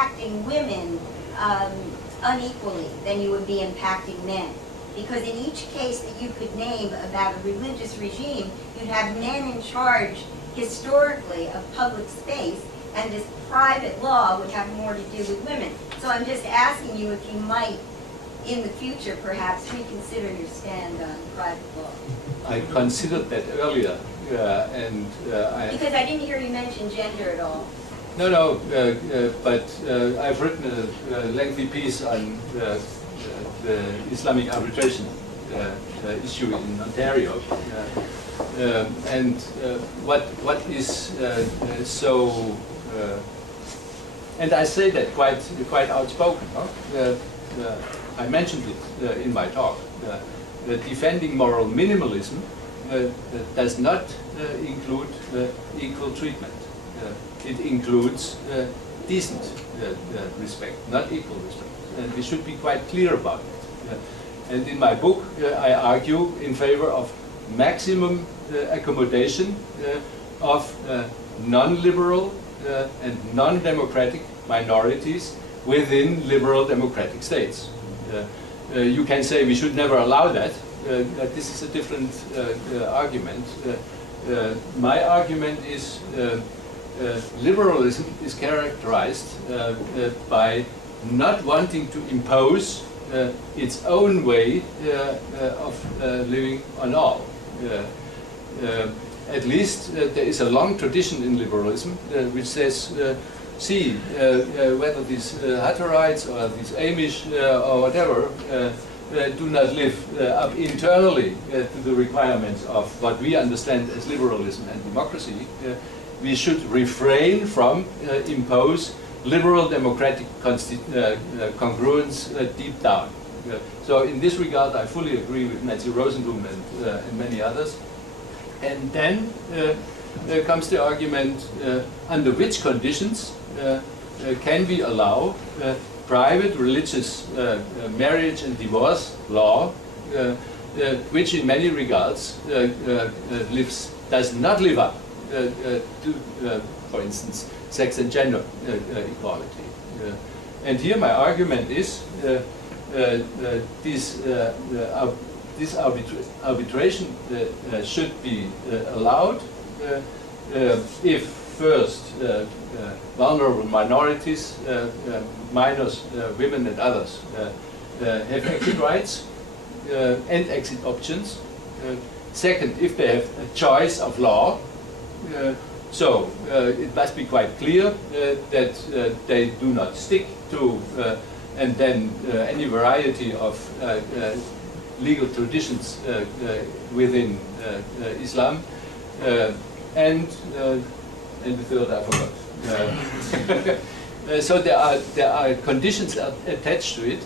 impacting women unequally than you would be impacting men. Because in each case that you could name about a religious regime, you'd have men in charge historically of public space, and this private law would have more to do with women. So I'm just asking you if you might, in the future perhaps, reconsider your stand on private law. I considered that earlier, because I didn't hear you mention gender at all. No, but I've written a lengthy piece on the Islamic arbitration issue in Ontario, and what is so, and I say that quite outspoken. No? I mentioned it in my talk. Defending moral minimalism does not include equal treatment. It includes decent respect, not equal respect. And we should be quite clear about it. And in my book, I argue in favor of maximum accommodation of non-liberal and non-democratic minorities within liberal democratic states. You can say we should never allow that. This is a different argument. My argument is liberalism is characterized by not wanting to impose its own way of living on all. At least there is a long tradition in liberalism which says, see, whether these Hutterites or these Amish or whatever do not live up internally to the requirements of what we understand as liberalism and democracy, we should refrain from impose liberal democratic congruence deep down. So in this regard, I fully agree with Nancy Rosenblum and many others. And then comes the argument, under which conditions can we allow private religious marriage and divorce law, which in many regards does not live up to, for instance, sex and gender equality. And here my argument is this arbitration should be allowed if first vulnerable minorities, minors, women and others have exit rights and exit options. Second, if they have a choice of law, so it must be quite clear that they do not stick to and then any variety of legal traditions within Islam, and the third I forgot. So there are conditions attached to it.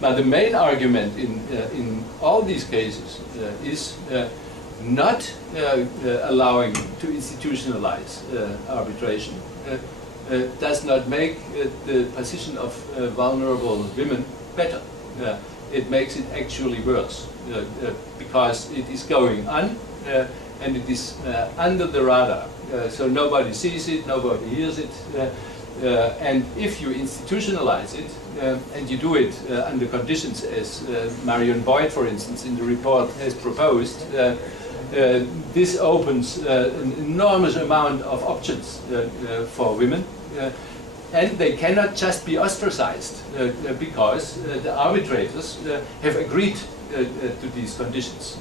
Now the main argument in all these cases is not allowing to institutionalize arbitration does not make the position of vulnerable women better. It makes it actually worse because it is going on and it is under the radar. So nobody sees it, nobody hears it. And if you institutionalize it, and you do it under conditions as Marion Boyd, for instance, in the report has proposed, this opens an enormous amount of options for women. And they cannot just be ostracized because the arbitrators have agreed to these conditions.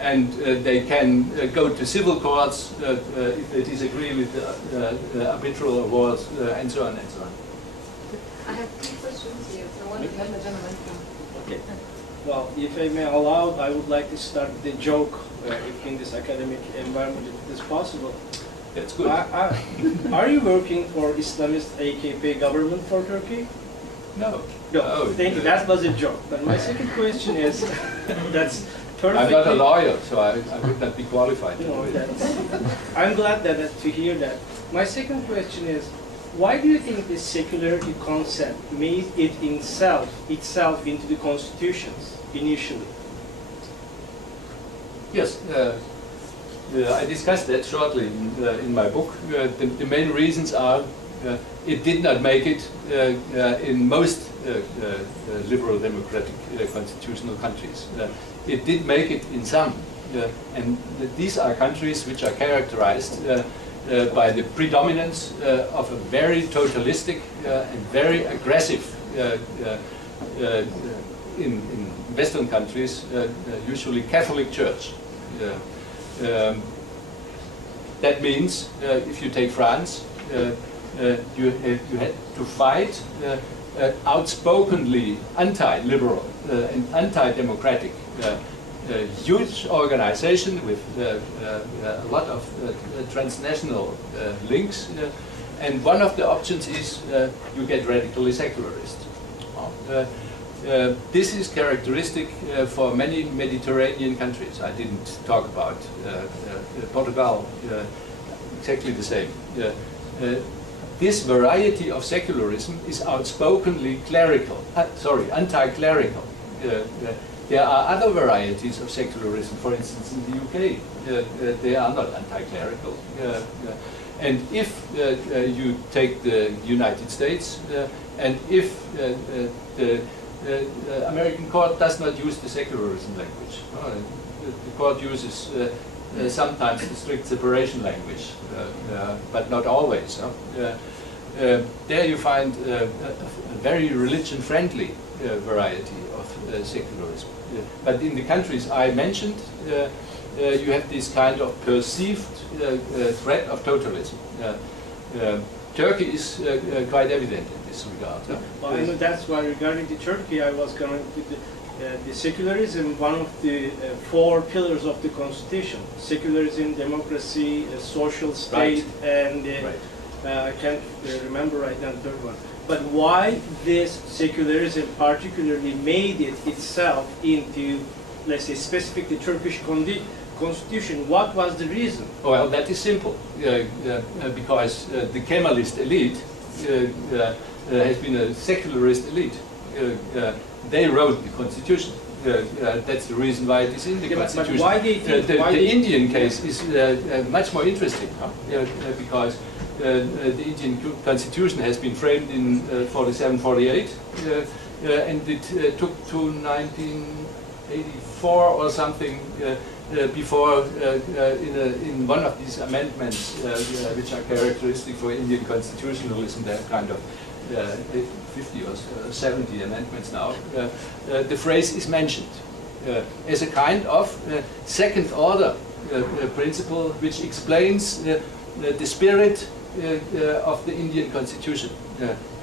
And they can go to civil courts if they disagree with the arbitral awards and so on and so on. I have two questions here. So one, let the gentleman come. Okay. Well, if I may allow, I would like to start with a joke if in this academic environment it is possible. That's good. Are you working for Islamist AKP government for Turkey? No. No. Oh, Thank you. That was a joke. But my second question is, that's perfectly... I'm not a lawyer, so I would not be qualified to do it. I'm glad to hear that. My second question is, why do you think this secularity concept made it itself into the constitutions initially? Yes, I discussed that shortly in my book. The main reasons are It did not make it in most liberal democratic constitutional countries. It did make it in some, and these are countries which are characterized by the predominance of a very totalistic and very aggressive, in Western countries, usually Catholic Church. That means, if you take France, you had to fight outspokenly anti-liberal and anti-democratic, huge organization with a lot of transnational links, and one of the options is you get radically secularist. This is characteristic for many Mediterranean countries. I didn't talk about Portugal, exactly the same. This variety of secularism is outspokenly clerical, anti-clerical. There are other varieties of secularism, for instance in the UK, they are not anti-clerical. And if you take the United States, and if the American court does not use the secularism language, the court uses sometimes the strict separation language, but not always. There you find a very religion-friendly variety of secularism. But in the countries I mentioned, you have this kind of perceived threat of totalism. Turkey is quite evident in this regard. Well, I know that's why regarding to Turkey, I was going to the secularism, one of the four pillars of the constitution. Secularism, democracy, social state, and I can't remember right now the third one. But why this secularism particularly made it itself into, let's say, specifically Turkish constitution? What was the reason? Well, that is simple, because the Kemalist elite has been a secularist elite. They wrote the constitution. That's the reason why it is in the constitution. But why the Indian case is much more interesting, because the Indian constitution has been framed in 47-48, and it took to 1984 or something before in one of these amendments, which are characteristic for Indian constitutionalism, they're kind of 50 or 70 amendments now, the phrase is mentioned as a kind of second order principle which explains the spirit of the Indian constitution.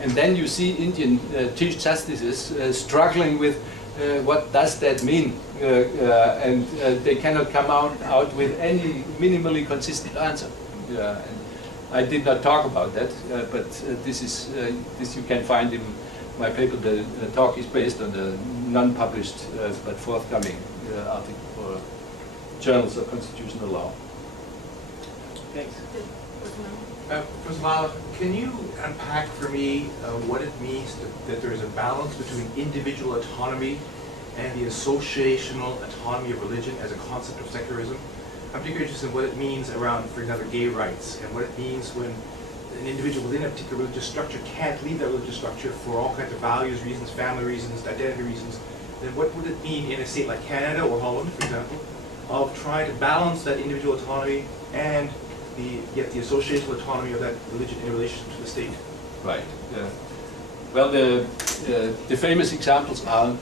And then you see Indian chief justices struggling with what does that mean, and they cannot come out with any minimally consistent answer. And I did not talk about that, but this you can find in my paper. The talk is based on a non-published but forthcoming article for Journals of Constitutional Law. Thanks. Professor Mahler, can you unpack for me what it means that there is a balance between individual autonomy and the associational autonomy of religion as a concept of secularism? I'm particularly interested in what it means around, for example, gay rights, and what it means when an individual within a particular religious structure can't leave that religious structure for all kinds of values, reasons, family reasons, identity reasons. Then what would it mean in a state like Canada or Holland, for example, of trying to balance that individual autonomy and yet the associational autonomy of that religion in relationship to the state? Right. Well, the famous examples are,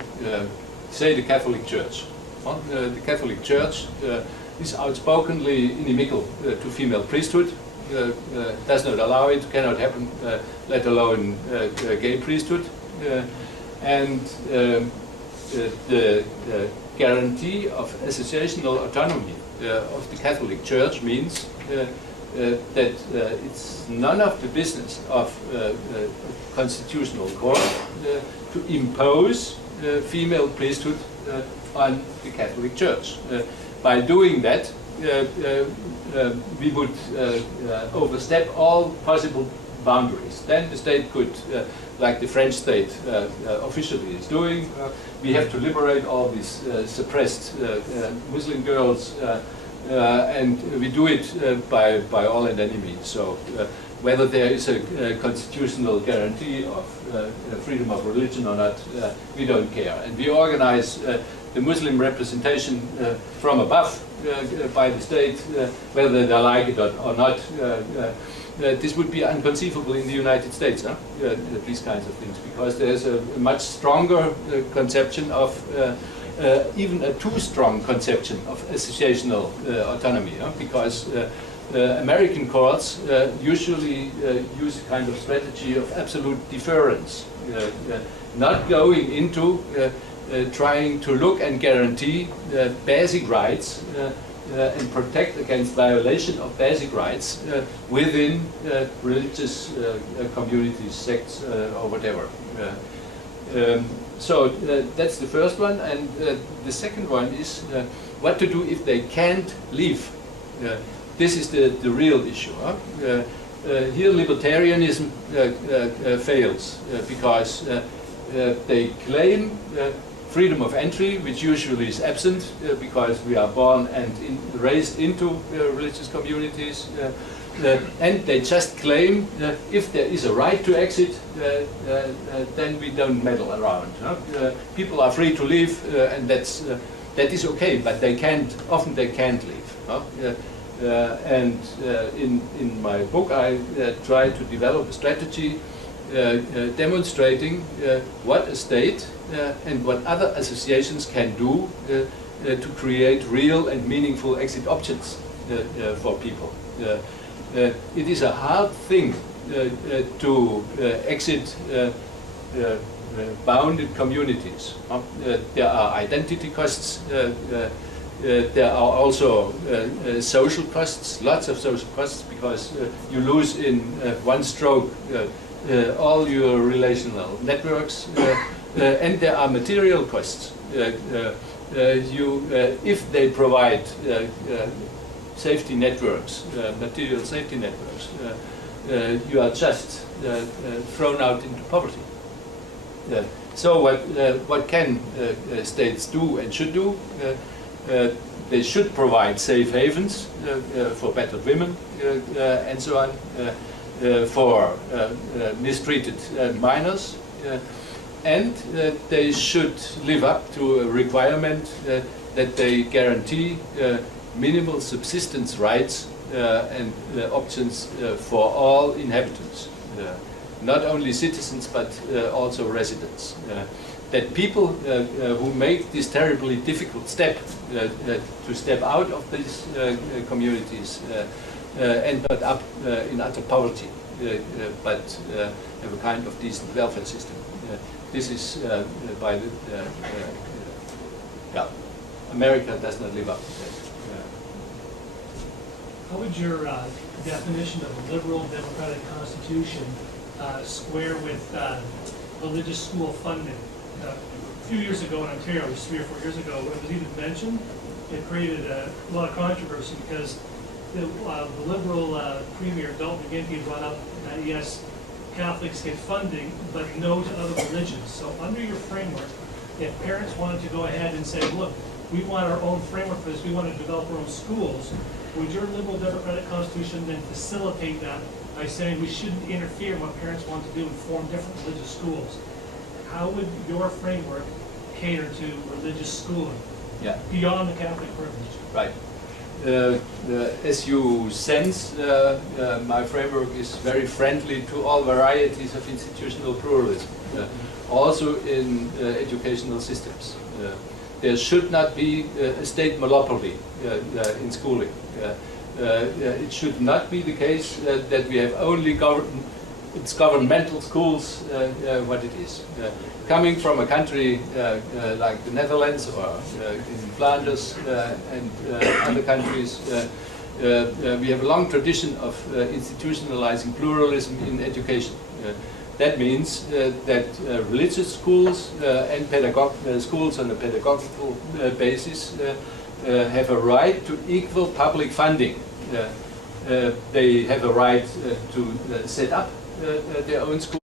say, the Catholic Church. The Catholic Church is outspokenly inimical to female priesthood, does not allow it, cannot happen, let alone gay priesthood. And the guarantee of associational autonomy of the Catholic Church means that it's none of the business of constitutional court to impose female priesthood on the Catholic Church. By doing that, we would overstep all possible boundaries. Then the state could, like the French state officially is doing, we have to liberate all these suppressed Muslim girls, and we do it by all and any means. So whether there is a constitutional guarantee of freedom of religion or not, we don't care. And we organize the Muslim representation from above by the state, whether they like it or not. This would be inconceivable in the United States, huh? These kinds of things, because there's a much stronger conception of, even a too strong conception of associational autonomy, huh? Because American courts usually use a kind of strategy of absolute deference, not going into trying to look and guarantee basic rights and protect against violation of basic rights within religious communities, sects, or whatever. So that's the first one, and the second one is what to do if they can't leave. This is the real issue. Huh? Here libertarianism fails because they claim freedom of entry, which usually is absent because we are born and raised into religious communities, and they just claim if there is a right to exit, then we don't meddle around. People are free to leave, and that is okay, but they can't. Often they can't leave. And in my book, I try to develop a strategy demonstrating what a state and what other associations can do to create real and meaningful exit options for people. It is a hard thing to exit bounded communities. There are identity costs. There are also social costs, lots of social costs, because you lose in one stroke all your relational networks, and there are material costs. If they provide safety networks, material safety networks, you are just thrown out into poverty. So what can states do and should do? They should provide safe havens for battered women and so on, for mistreated minors, and they should live up to a requirement that they guarantee minimal subsistence rights and options for all inhabitants, not only citizens but also residents. That people who make this terribly difficult step to step out of these communities end not up in utter poverty, but have a kind of decent welfare system. This is by the America does not live up to that. How would your definition of a liberal democratic constitution square with religious school funding? A few years ago in Ontario, it was 3 or 4 years ago, when it was even mentioned, it created a lot of controversy because the Liberal Premier Dalton McGuinty brought up that yes, Catholics get funding, but no to other religions. So under your framework, if parents wanted to go ahead and say, look, we want our own framework for this, we want to develop our own schools, would your liberal democratic constitution then facilitate that by saying we shouldn't interfere in what parents want to do and form different religious schools? How would your framework cater to religious schooling beyond the Catholic privilege? Right. As you sense, my framework is very friendly to all varieties of institutional pluralism, also in educational systems. There should not be a state monopoly in schooling. It should not be the case that we have only governmental schools, what it is. Coming from a country like the Netherlands or in Flanders and other countries, we have a long tradition of institutionalizing pluralism in education. That means that religious schools and schools on a pedagogical basis have a right to equal public funding. They have a right to set up their own schools.